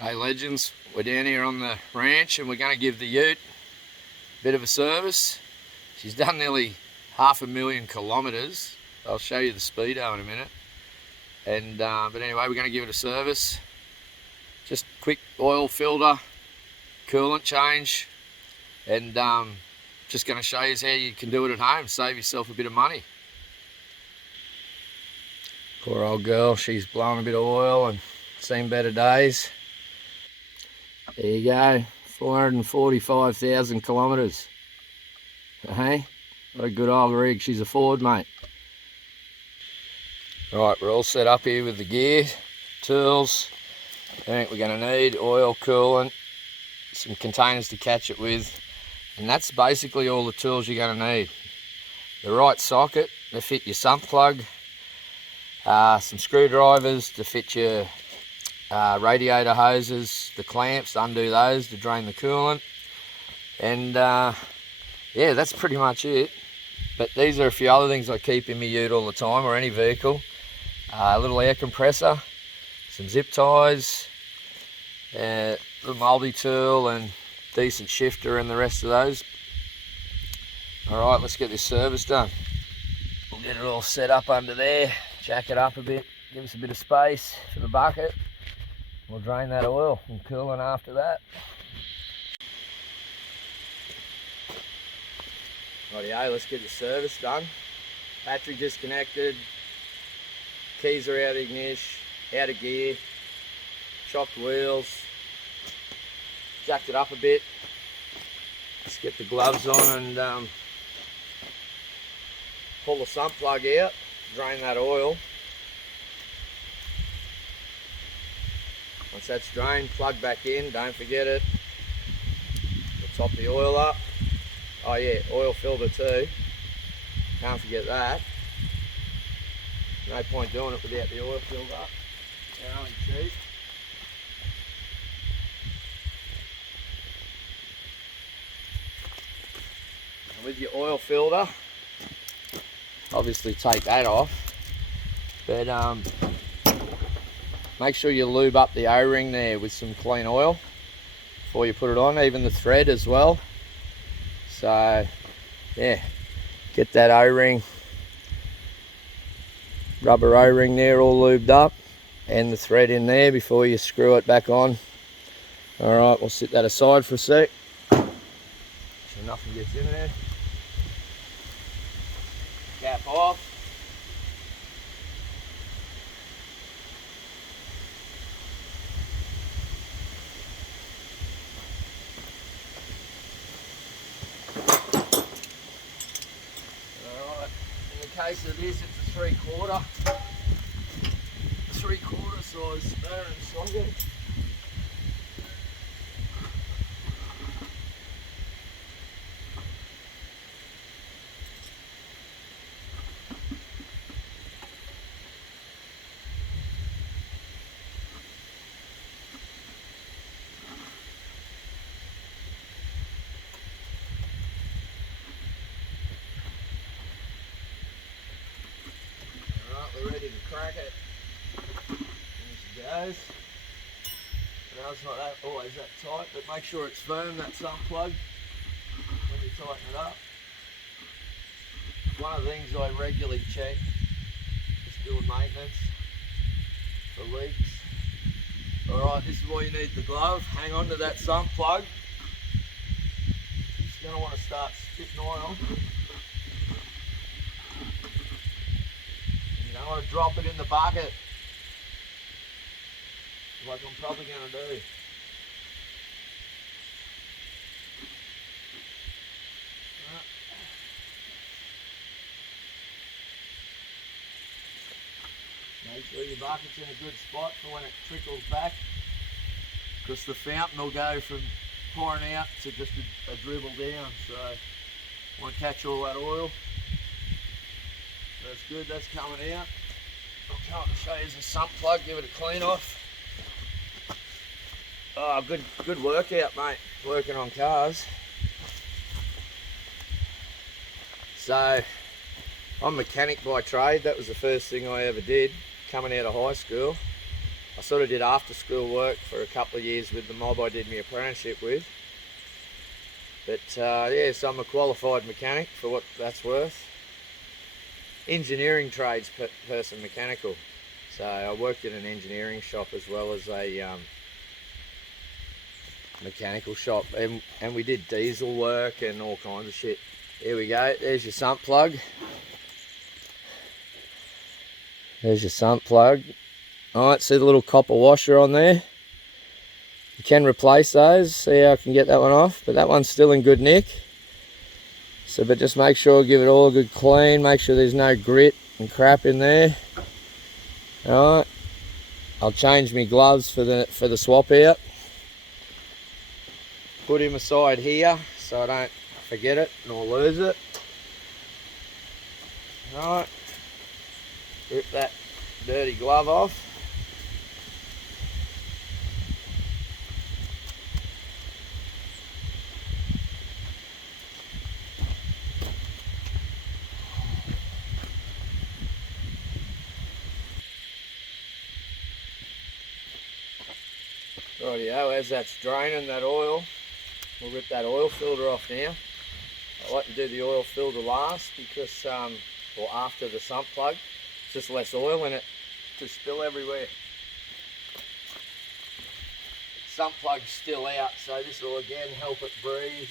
Hey legends, we're down here on the ranch and we're going to give the ute a bit of a service. She's done nearly 500,000 kilometres. I'll show you the speedo in a minute. And but anyway, we're going to give it a service. Just quick oil filter, coolant change, and just going to show you how you can do it at home, save yourself a bit of money. Poor old girl, she's blown a bit of oil and seen better days. There you go, 445,000 kilometres. Hey, what a good old rig. She's a Ford, mate. Right, we're all set up here with the gear, tools. I think we're going to need oil, coolant, some containers to catch it with, and that's basically all the tools you're going to need. The right socket to fit your sump plug, some screwdrivers to fit your radiator hoses, the clamps to undo those to drain the coolant, and yeah, that's pretty much it. But these are a few other things I keep in my ute all the time, or any vehicle. A little air compressor, some zip ties, a little multi-tool and decent shifter and the rest of those. Alright, let's get this service done. We'll get it all set up under there, jack it up a bit, give us a bit of space for the bucket. We'll drain that oil and coolant after that. Rightio, let's get the service done. Battery disconnected, keys are out of ignition, out of gear, chocked wheels, jacked it up a bit. Let's get the gloves on and pull the sump plug out, drain that oil. Once that's drained, plug back in, don't forget it. We'll top the oil up. Oh yeah, oil filter too, can't forget that. No point doing it without the oil filter. They're only cheap. And with your oil filter, obviously take that off, but make sure you lube up the O-ring there with some clean oil before you put it on, even the thread as well. So yeah, get that O-ring, rubber O-ring there all lubed up, and the thread in there before you screw it back on. Alright, we'll sit that aside for a sec so nothing gets in there. Cap off. In the case of this, it's a 3/4 size spare and socket. We're ready to crack it. There she goes. Now it's not that, always that tight, but make sure it's firm, that sump plug, when you tighten it up. One of the things I regularly check, just doing maintenance for leaks. Alright, this is why you need the glove. Hang on to that sump plug. You're just going to want to start spitting oil. You don't want to drop it in the bucket like I'm probably going to do. Make sure your bucket's in a good spot for when it trickles back, because the fountain will go from pouring out to just a dribble down, so I want to catch all that oil. That's good, that's coming out. I'll come up and show you the sump plug, give it a clean off. Oh, good workout, mate, working on cars. So, I'm a mechanic by trade. That was the first thing I ever did coming out of high school. I sort of did after school work for a couple of years with the mob I did my apprenticeship with. But yeah, so I'm a qualified mechanic for what that's worth. Engineering trades person, mechanical. So I worked in an engineering shop as well as a mechanical shop, and we did diesel work and all kinds of shit. Here we go, there's your sump plug. There's your sump plug. Alright, see the little copper washer on there? You can replace those, see how I can get that one off, but that one's still in good nick. So, but just make sure, give it all a good clean, make sure there's no grit and crap in there. Alright, I'll change my gloves for the swap out. Put him aside here so I don't forget it nor lose it. Alright, rip that dirty glove off. Rightio, as that's draining that oil, we'll rip that oil filter off now. I like to do the oil filter last because, or after the sump plug, it's just less oil in it to spill everywhere. Sump plug's still out, so this will again help it breathe.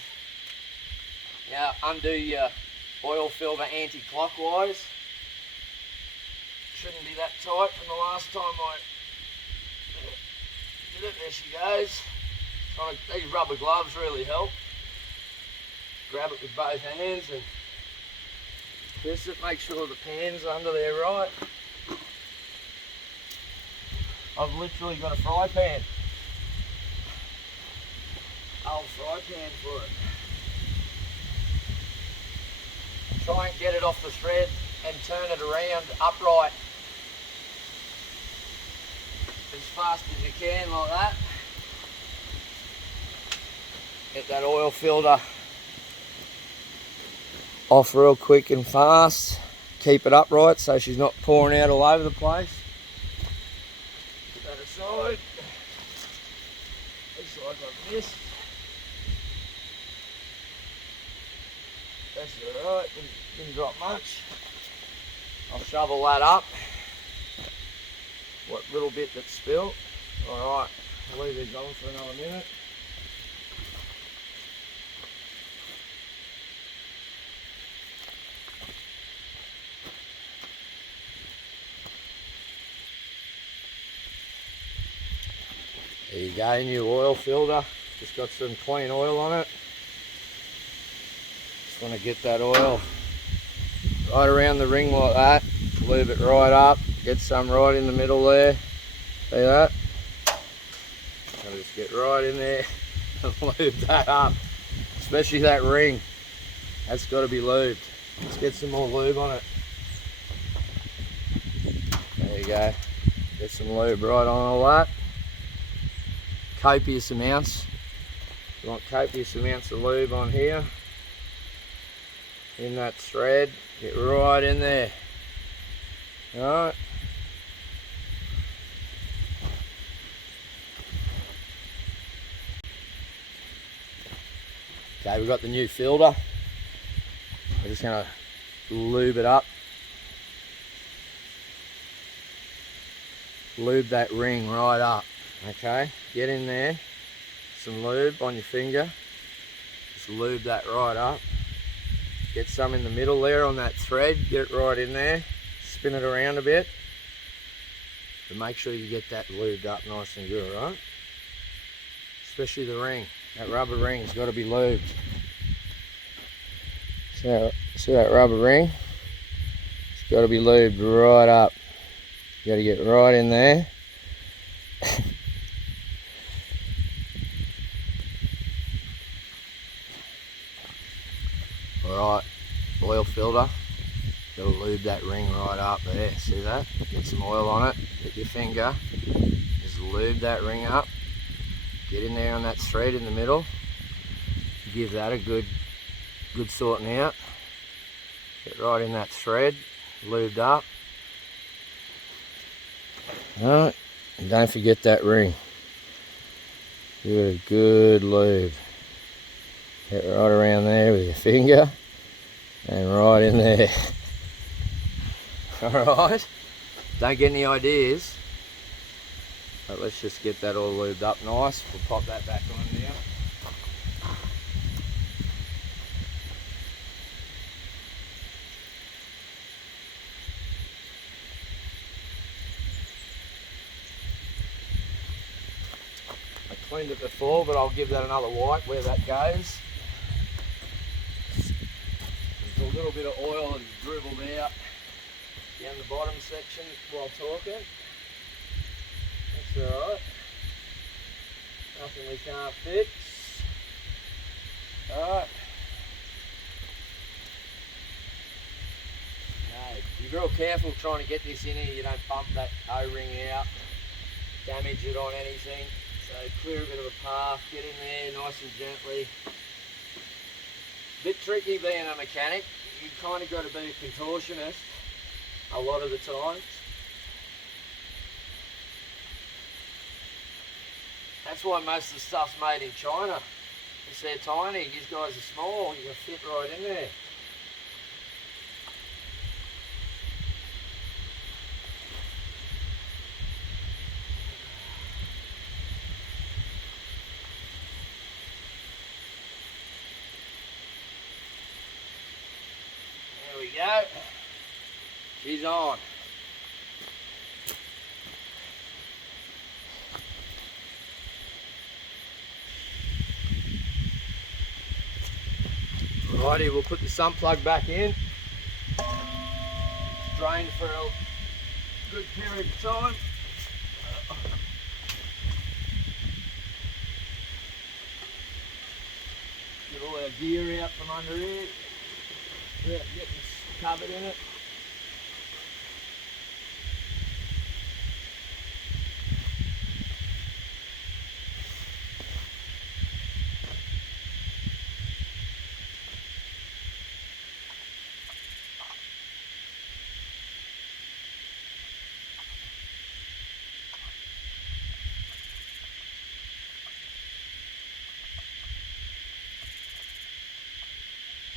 Now undo your oil filter anti-clockwise. Shouldn't be that tight from the last time I did it. There she goes. These rubber gloves really help. Grab it with both hands and twist it, make sure the pan's under there right. I've literally got a fry pan. Old fry pan for it. Try and get it off the thread and turn it around upright as fast as you can, like that. Get that oil filter off real quick and fast. Keep it upright so she's not pouring out all over the place. Put that aside. Looks like I've missed. That's alright, didn't drop much. I'll shovel that up. What little bit that's spilled. Alright, I'll leave these on for another minute. There you go, new oil filter. Just got some clean oil on it. Just want to get that oil right around the ring like that. Lube it right up. Get some right in the middle there. See that? I'll just get right in there and lube that up. Especially that ring. That's got to be lubed. Let's get some more lube on it. There you go. Get some lube right on all that. Copious amounts. You want copious amounts of lube on here. In that thread. Get right in there. Alright. Okay, we've got the new filter. We're just going to lube it up. Lube that ring right up. Okay, get in there. Some lube on your finger. Just lube that right up. Get some in the middle there on that thread. Get it right in there. Spin it around a bit. But make sure you get that lubed up nice and good, right? Especially the ring. That rubber ring's got to be lubed. See that rubber ring? It's got to be lubed right up. You got to get right in there. Alright, oil filter. Got to lube that ring right up there. See that? Get some oil on it. Get your finger. Just lube that ring up. Get in there on that thread in the middle. Give that a good sorting out. Get right in that thread. Lubed up. Alright. And don't forget that ring. Give it a good lube. Get right around there with your finger and right in there. Alright, don't get any ideas, but let's just get that all lubed up nice. We'll pop that back on now. I cleaned it before, but I'll give that another wipe where that goes. There's a little bit of oil and dribbled out down the bottom section while talking. That's alright. Nothing we can't fix. Alright. No, be real careful trying to get this in here. You don't bump that O-ring out, damage it on anything. So clear a bit of a path, get in there nice and gently. Bit tricky being a mechanic. You kind of got to be a contortionist a lot of the times. That's why most of the stuff's made in China. Because they're tiny, these guys are small, you can fit right in there. There we go. She's on. Righty, we'll put the sump plug back in. Drain for a good period of time. Get all our gear out from under here. Yeah, get this covered in it.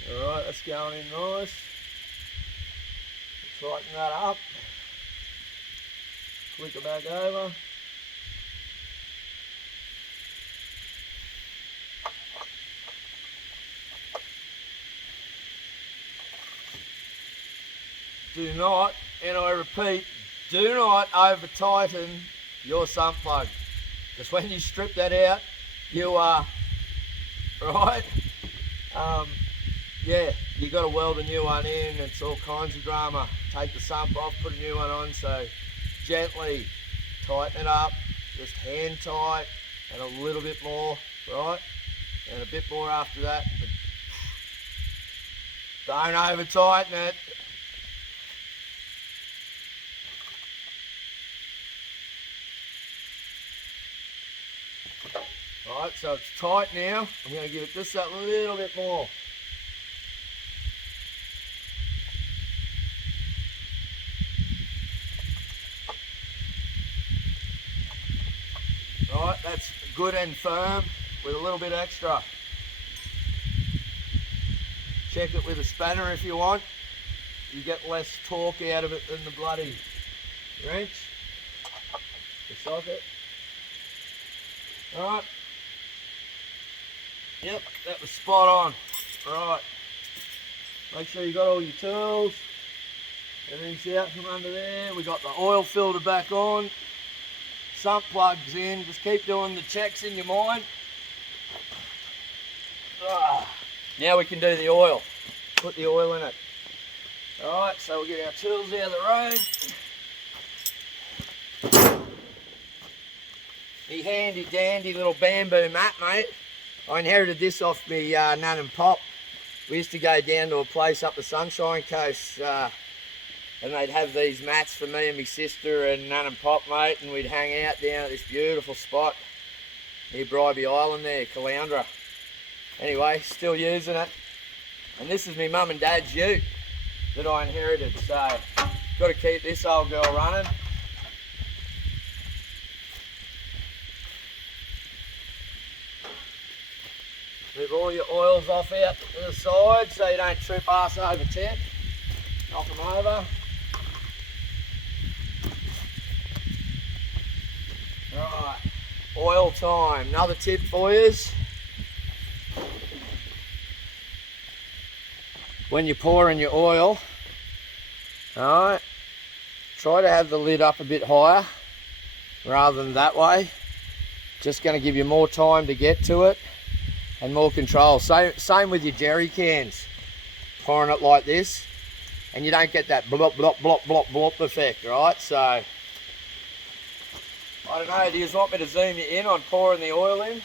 Alright, that's going in nice. Tighten that up. Flick it back over. Do not, and I repeat, do not over tighten your sump plug. Because when you strip that out, you are, right? Yeah, you got to weld a new one in. It's all kinds of drama. Take the sump off, put a new one on. So gently tighten it up, just hand tight, and a little bit more, right? And a bit more after that. But don't over tighten it. Right, so it's tight now. I'm going to give it just that little bit more. Right, that's good and firm with a little bit extra. Check it with a spanner if you want. You get less torque out of it than the bloody wrench. The socket. Alright. Yep, that was spot on. Right. Make sure you got all your tools. Everything's out from under there. We got the oil filter back on. Sump plugs in. Just keep doing the checks in your mind. Now we can do the oil. Put the oil in it. Alright, so we'll get our tools out of the road. Me handy dandy little bamboo mat, mate. I inherited this off me nan and pop. We used to go down to a place up the Sunshine Coast and they'd have these mats for me and my sister and nan and pop, mate, and we'd hang out down at this beautiful spot near Bribey Island there, Caloundra. Anyway, still using it. And this is my mum and dad's ute that I inherited, so got to keep this old girl running. Move all your oils off out to the side so you don't trip ass over tip. Knock them over. Right, oil time. Another tip for you. When you're pouring your oil, alright, try to have the lid up a bit higher rather than that way. Just going to give you more time to get to it and more control. Same with your jerry cans. Pouring it like this and you don't get that blop, blop, blop, blop, blop effect, right? So, I don't know, do you want me to zoom you in on pouring the oil in?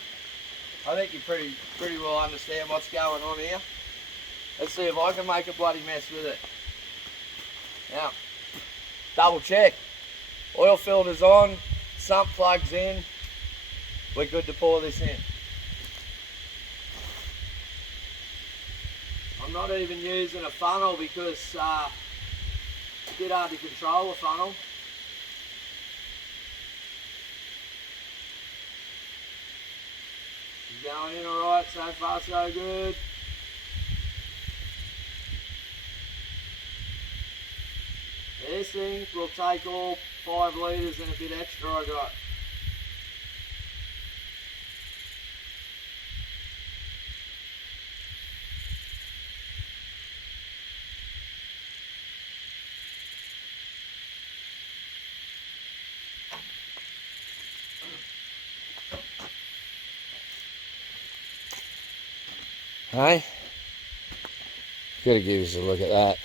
I think you pretty well understand what's going on here. Let's see if I can make a bloody mess with it. Now, double check. Oil filter's on, sump plug's in. We're good to pour this in. I'm not even using a funnel because it's a bit hard to control a funnel. Going in alright, so far so good. This thing will take all 5 litres and a bit extra I got. Hey, gotta give us a look at that.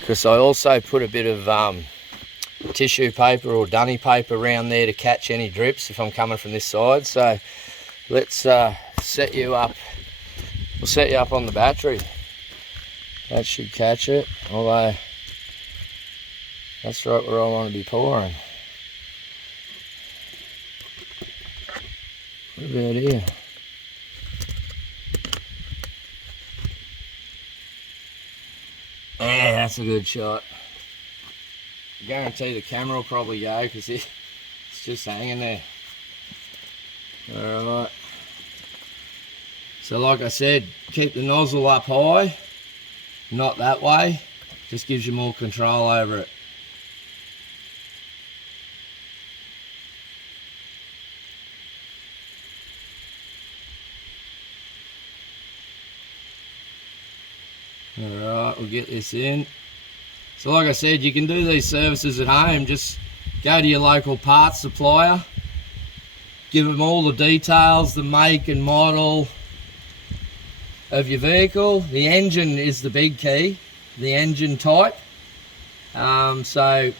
Because I also put a bit of tissue paper or dunny paper around there to catch any drips if I'm coming from this side. So let's set you up. We'll set you up on the battery. That should catch it, although that's right where I want to be pouring. What about here? Yeah, that's a good shot. I guarantee the camera will probably go because it's just hanging there. Alright. So like I said, keep the nozzle up high, not that way. Just gives you more control over it. Alright, we'll get this in. So like I said, you can do these services at home. Just go to your local parts supplier, give them all the details, the make and model of your vehicle. The engine is the big key, the engine type. So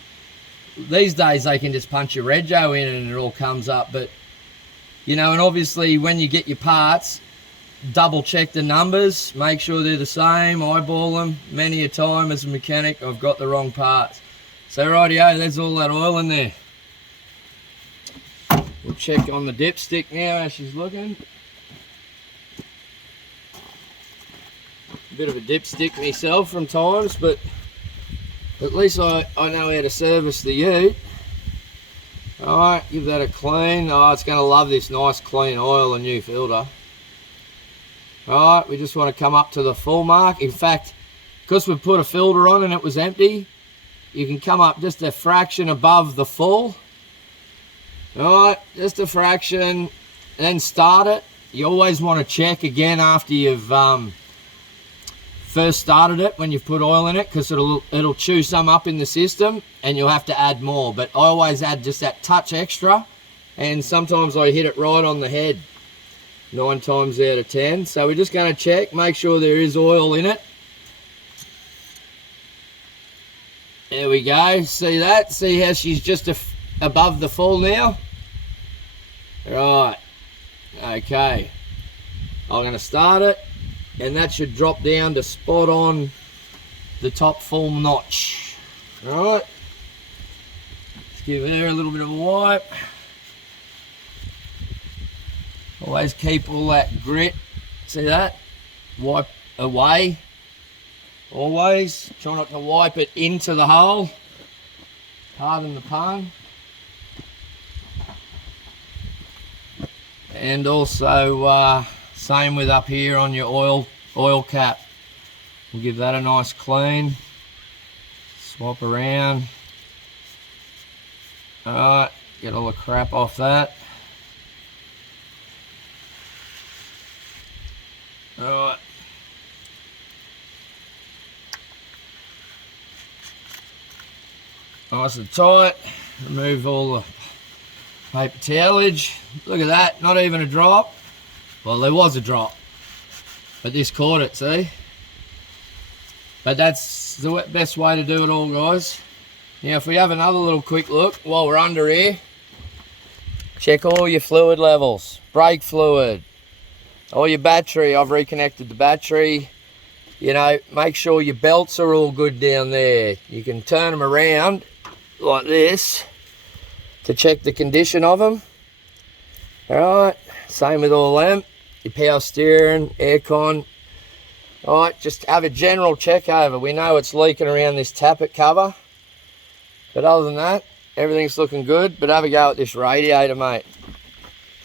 these days they can just punch your rego in and it all comes up. But you know, and obviously when you get your parts, double check the numbers, make sure they're the same, eyeball them. Many a time as a mechanic I've got the wrong parts. So rightio, there's all that oil in there. We'll check on the dipstick now as she's looking. A bit of a dipstick myself from times, but at least I know how to service the ute. Alright, give that a clean. Oh, it's going to love this nice clean oil and new filter. Alright, we just want to come up to the full mark. In fact, because we put a filter on and it was empty, you can come up just a fraction above the full. Alright, just a fraction, then start it. You always want to check again after you've first started it when you've put oil in it, because it'll chew some up in the system and you'll have to add more. But I always add just that touch extra, and sometimes I hit it right on the head. 9 times out of 10. So we're just going to check, make sure there is oil in it. There we go. See that? See how she's just above the full now? Right. Okay. I'm going to start it, and that should drop down to spot on the top full notch. Right. Let's give her a little bit of a wipe. Always keep all that grit, see that? Wipe away. Always. Try not to wipe it into the hole. Pardon the pun. And also same with up here on your oil cap. We'll give that a nice clean. Swap around. Alright, get all the crap off that. Alright. Nice and tight. Remove all the paper towelage. Look at that, not even a drop. Well, there was a drop, but this caught it, see? But that's the best way to do it all, guys. Now, if we have another little quick look while we're under here, check all your fluid levels, brake fluid, all your battery. I've reconnected the battery. You know, make sure your belts are all good down there. You can turn them around like this to check the condition of them. Alright, same with all them. Your power steering, aircon. Alright, just have a general check over. We know it's leaking around this tappet cover, but other than that, everything's looking good. But have a go at this radiator, mate.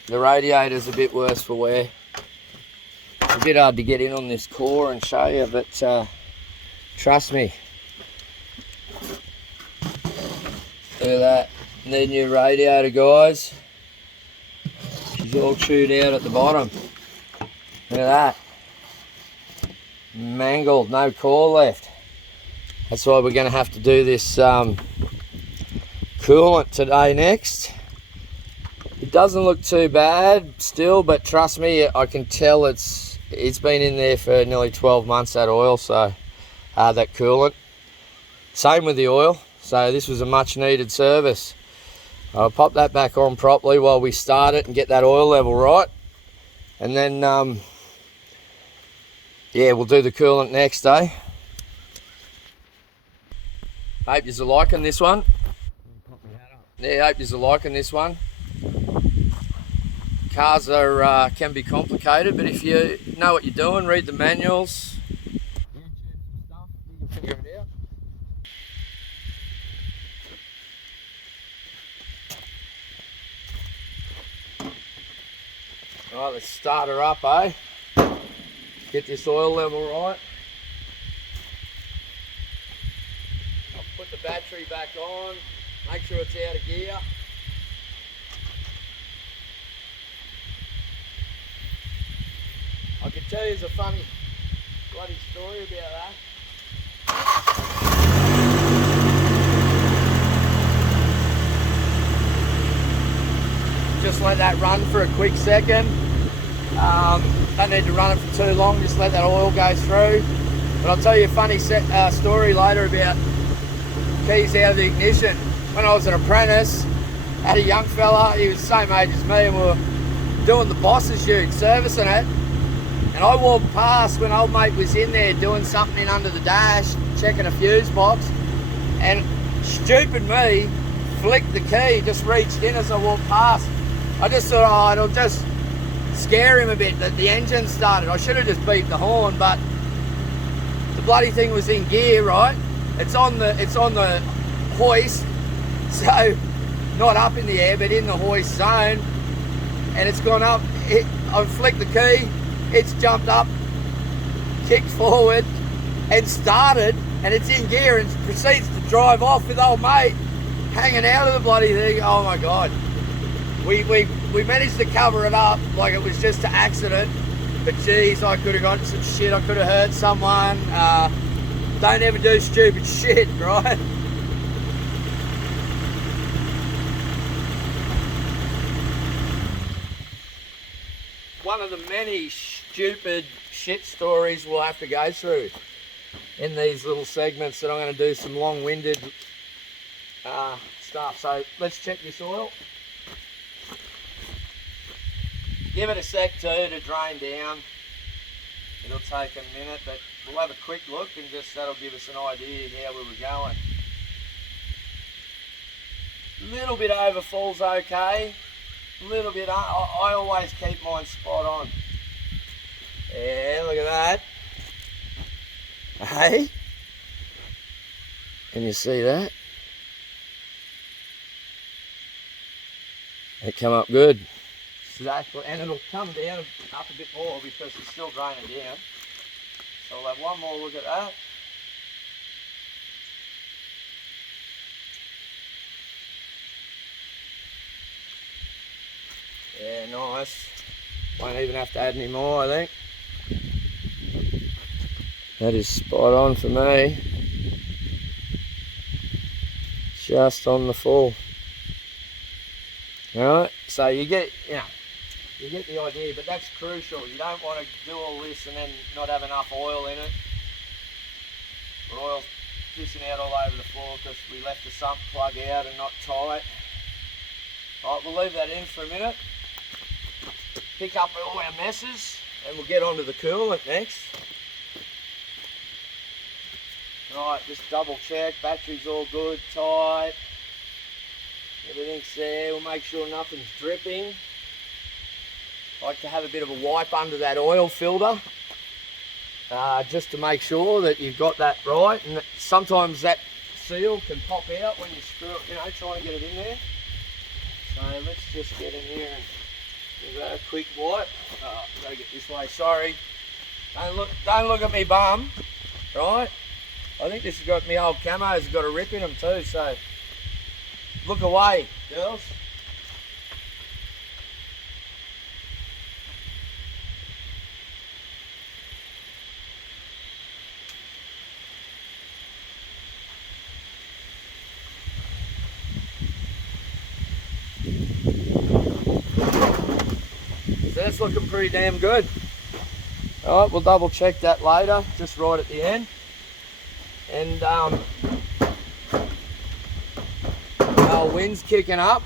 The radiator's a bit worse for wear. It's a bit hard to get in on this core and show you, but trust me. Look at that. Need a new radiator, guys. She's all chewed out at the bottom. Look at that. Mangled, no core left. That's why we're going to have to do this coolant today next. It doesn't look too bad still, but trust me, I can tell it's been in there for nearly 12 months, that oil, so that coolant. Same with the oil, so this was a much needed service. I'll pop that back on properly while we start it and get that oil level right. And then, yeah, we'll do the coolant next, eh? Hope you're liking this one. Yeah, hope you're liking this one. Cars are can be complicated, but if you know what you're doing, read the manuals, YouTube some stuff, you can figure it out. Alright, let's start her up, eh? Get this oil level right. I'll put the battery back on, make sure it's out of gear. I could tell you a funny bloody story about that. Just let that run for a quick second. Don't need to run it for too long, just let that oil go through. But I'll tell you a funny story later about keys out of the ignition. When I was an apprentice, I had a young fella, he was the same age as me, and we were doing the boss's ute, servicing it. And I walked past when old mate was in there doing something in under the dash, checking a fuse box, and stupid me flicked the key, just reached in as I walked past. I just thought, oh, it'll just scare him a bit that the engine started. I should have just beeped the horn, but the bloody thing was in gear, right? It's on the hoist, so not up in the air, but in the hoist zone, and it's gone up. I flicked the key. It's jumped up, kicked forward, and started, and it's in gear and proceeds to drive off with old mate hanging out of the bloody thing. Oh my God. We managed to cover it up like it was just an accident, but geez, I could have gotten some shit. I could have hurt someone. Don't ever do stupid shit, right? One of the many stupid shit stories we'll have to go through in these little segments that I'm going to do some long-winded stuff. So let's check this oil. Give it a sec too to drain down. It'll take a minute, but we'll have a quick look and just that'll give us an idea how we were going. A little bit overfull's okay. A little bit, I always keep mine spot on. Yeah, look at that. Hey? Can you see that? It come up good. Exactly, and it'll come down up a bit more because it's still draining down. So we'll have one more look at that. Yeah, nice. Won't even have to add any more, I think. That is spot on for me. Just on the full. Alright, so you get the idea, but that's crucial. You don't want to do all this and then not have enough oil in it. The oil's pissing out all over the floor because we left the sump plug out and not tight. Alright, we'll leave that in for a minute. Pick up all our messes and we'll get onto the coolant next. Right, just double check, battery's all good, tight. Everything's there, we'll make sure nothing's dripping. Like to have a bit of a wipe under that oil filter, just to make sure that you've got that right. And sometimes that seal can pop out when you screw it, try and get it in there. So let's just get in here and give that a quick wipe. Oh, I've got to get this way, sorry. Don't look at me bum, right? I think this has got me old camos, got a rip in them too, so look away, girls. So that's looking pretty damn good. Alright, we'll double check that later, just right at the end. And our wind's kicking up.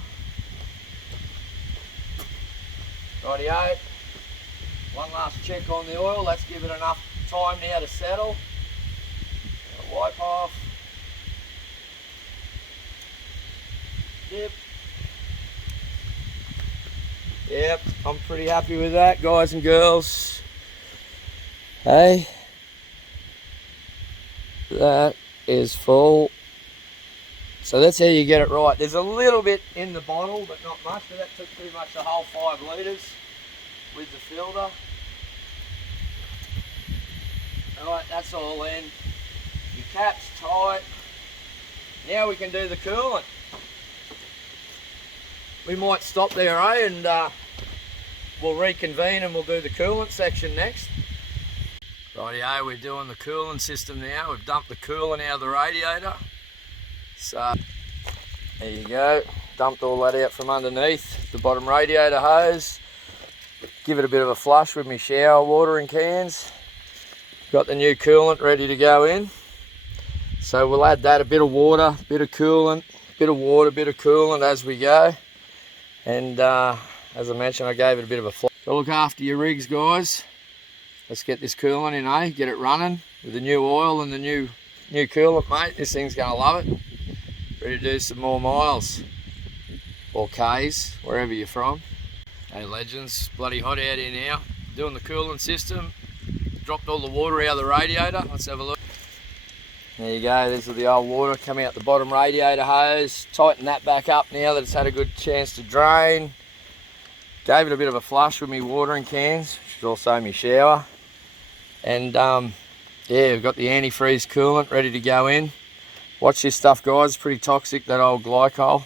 Rightio. One last check on the oil. Let's give it enough time now to settle. Wipe off. Yep, I'm pretty happy with that, guys and girls. Hey. That is full. So that's how you get it right. There's a little bit in the bottle, but not much. But that took pretty much the whole 5 litres with the filter. Alright, that's all in. Your cap's tight. Now we can do the coolant. We might stop there, and we'll reconvene and we'll do the coolant section next. Rightio, we're doing the coolant system now. We've dumped the coolant out of the radiator. So, there you go. Dumped all that out from underneath the bottom radiator hose. Give it a bit of a flush with my shower watering cans. Got the new coolant ready to go in. So we'll add that, a bit of water, bit of coolant, bit of water, bit of coolant as we go. And as I mentioned, I gave it a bit of a flush. So look after your rigs, guys. Let's get this coolant in, get it running with the new oil and the new coolant, mate. This thing's going to love it. Ready to do some more miles. Or Ks, wherever you're from. Hey legends, bloody hot out here now. Doing the coolant system. Dropped all the water out of the radiator. Let's have a look. There you go, this is the old water coming out the bottom radiator hose. Tighten that back up now that it's had a good chance to drain. Gave it a bit of a flush with my watering cans, which is also my shower. And yeah, we've got the antifreeze coolant ready to go in. Watch this stuff, guys, it's pretty toxic, that old glycol.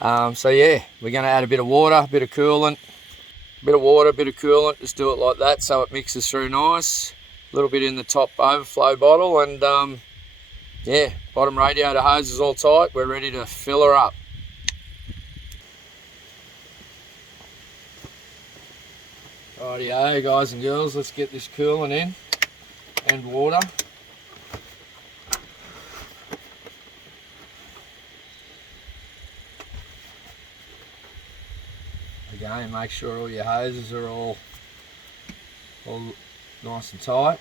So yeah, we're going to add a bit of water, a bit of coolant, a bit of water, a bit of coolant. Just do it like that so it mixes through nice. A little bit in the top overflow bottle, and yeah, bottom radiator hose is all tight. We're ready to fill her up. Rightio, guys and girls, let's get this coolant in and water. Again, make sure all your hoses are all nice and tight.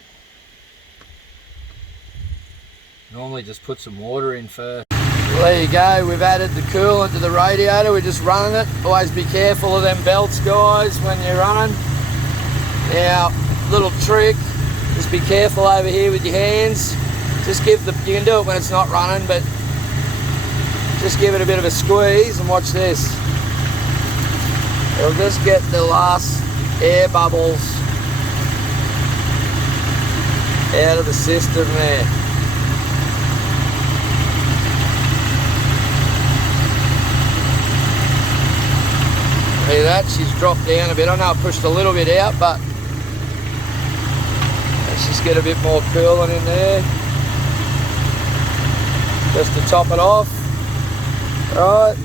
Normally just put some water in first. Well, there you go, we've added the coolant to the radiator, we're just running it. Always be careful of them belts, guys, when you're running. Now, little trick, just be careful over here with your hands. Just give you can do it when it's not running, but just give it a bit of a squeeze and watch this. It'll just get the last air bubbles out of the system there. See that? She's dropped down a bit. I know I pushed a little bit out, but let's just get a bit more coolant in there. Just to top it off. Right.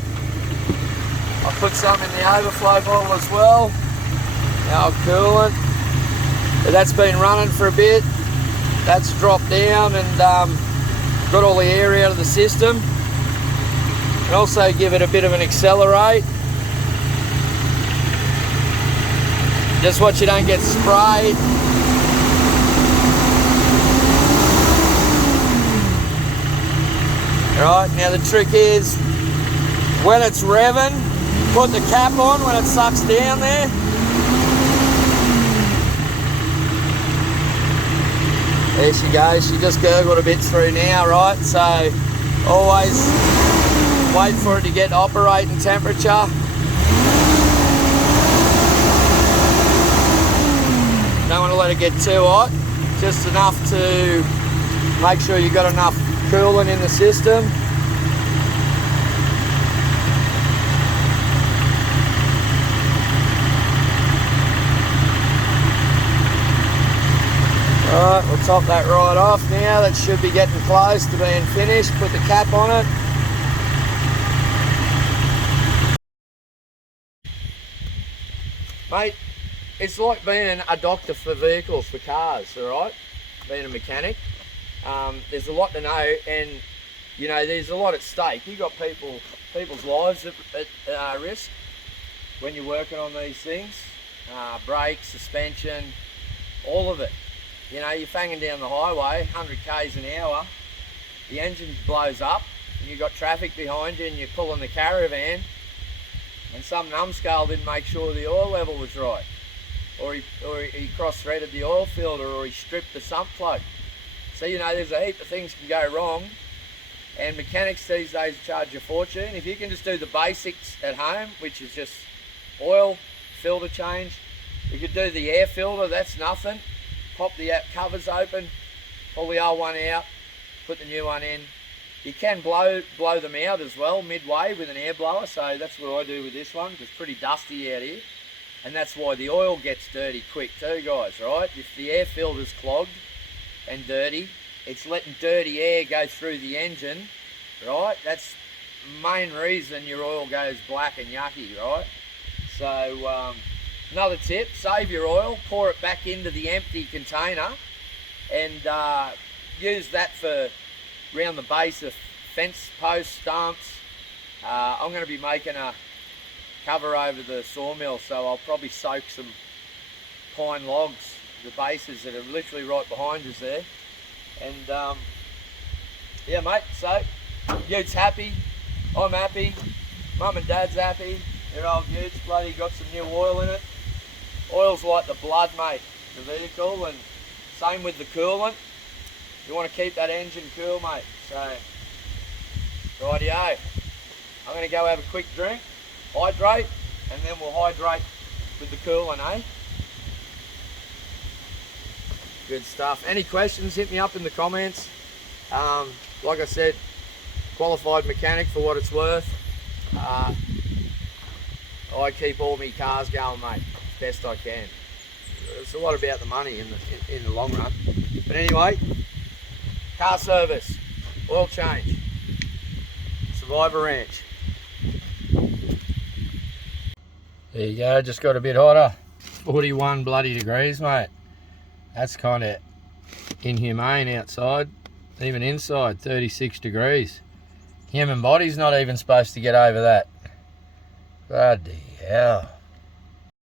I put some in the overflow bottle as well. Our coolant. But that's been running for a bit. That's dropped down and got all the air out of the system. And also give it a bit of an accelerate. Just watch you don't get sprayed. Right, now the trick is when it's revving, put the cap on when it sucks down there. There she goes, she just gurgled a bit through now, right? So always wait for it to get operating temperature. Don't want to let it get too hot, just enough to make sure you've got enough coolant in the system. Alright, we'll top that right off now. That should be getting close to being finished. Put the cap on it. Mate, it's like being a doctor for vehicles, for cars, alright? Being a mechanic. There's a lot to know, and you know, there's a lot at stake. You've got people's lives at risk when you're working on these things. Brakes, suspension, all of it. You know, you're fanging down the highway, 100 k's an hour, the engine blows up, and you've got traffic behind you, and you're pulling the caravan, and some numbskull didn't make sure the oil level was right, or he cross-threaded the oil filter, or he stripped the sump plug. So, you know, there's a heap of things can go wrong, and mechanics these days charge a fortune. If you can just do the basics at home, which is just oil, filter change, you could do the air filter, that's nothing. Pop the covers open, pull the old one out, put the new one in. You can blow them out as well midway with an air blower, so that's what I do with this one, because it's pretty dusty out here. And that's why the oil gets dirty quick too, guys, right? If the air filter's clogged and dirty, it's letting dirty air go through the engine, right? That's the main reason your oil goes black and yucky, right? So another tip, save your oil, pour it back into the empty container, and use that for around the base of fence posts, stumps. I'm going to be making a cover over the sawmill, so I'll probably soak some pine logs, the bases that are literally right behind us there. And yeah, mate, so Utes happy, I'm happy, Mum and Dad's happy. Their old Utes bloody got some new oil in it. Oil's like the blood, mate, the vehicle, and same with the coolant. You want to keep that engine cool, mate. So, rightio. I'm going to go have a quick drink, hydrate, and then we'll hydrate with the coolant, eh? Good stuff. Any questions, hit me up in the comments. Like I said, qualified mechanic for what it's worth. I keep all my cars going, mate, best I can. It's a lot about the money in the long run. But anyway, car service, oil change, Survivor Ranch. There you go, just got a bit hotter. 41 bloody degrees, mate. That's kind of inhumane outside. Even inside, 36 degrees. Human body's not even supposed to get over that. Bloody hell.